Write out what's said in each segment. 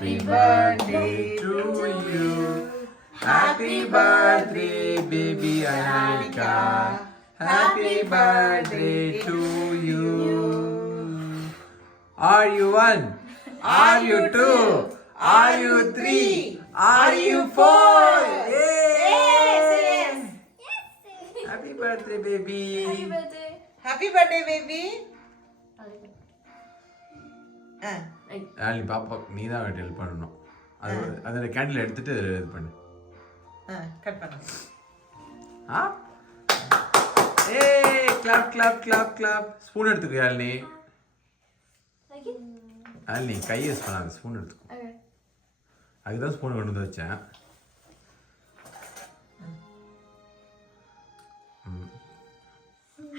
Happy birthday to you. Happy birthday, baby Anika. Happy birthday to you. Are you one? Are you two? Are you three? Are you four? Yes! Happy birthday, baby. Happy birthday. Happy birthday, baby. நீ பாப்பா நீ தான் ஹெல்ப் பண்ணணும். அது அந்த கேண்டில் எடுத்துட்டு இது பண்ணு. கட் பண்ணு. ஏய் clap clap clap clap. Spoon எடுத்துக்கோ யாழ்னி. யாழ்னி கை யூஸ் பண்ணாத, ஸ்பூன் எடுத்துக்கோ. அதுதான் ஸ்பூன் கொண்டு வந்து வச்சேன்.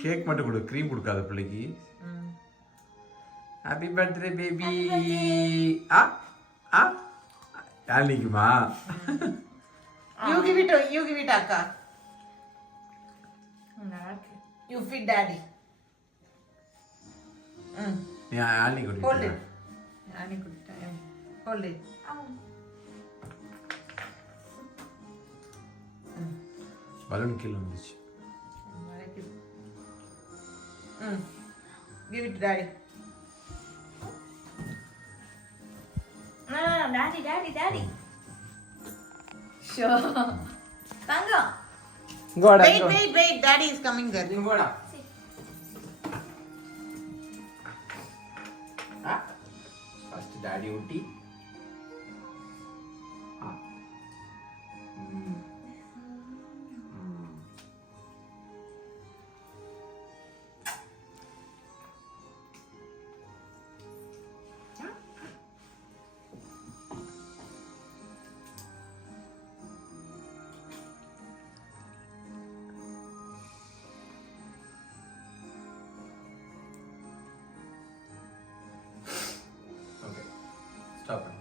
கேக் மட்டும் கொடு, க்ரீம் கொடுக்காத பிள்ளைக்கு. Happy birthday baby. யாழ்னிக்குமா? You give it Akka. You feed daddy. Yazhni Hold கொடுக்க. it. Hold it. பலூன் கீழே வந்துச்சு. Give it to daddy. No, daddy. Sure. Tanga. Wait. Daddy is coming there. இங்கோடா. ஃபர்ஸ்ட் டாடி ஊட்டி. Okay. Stop it.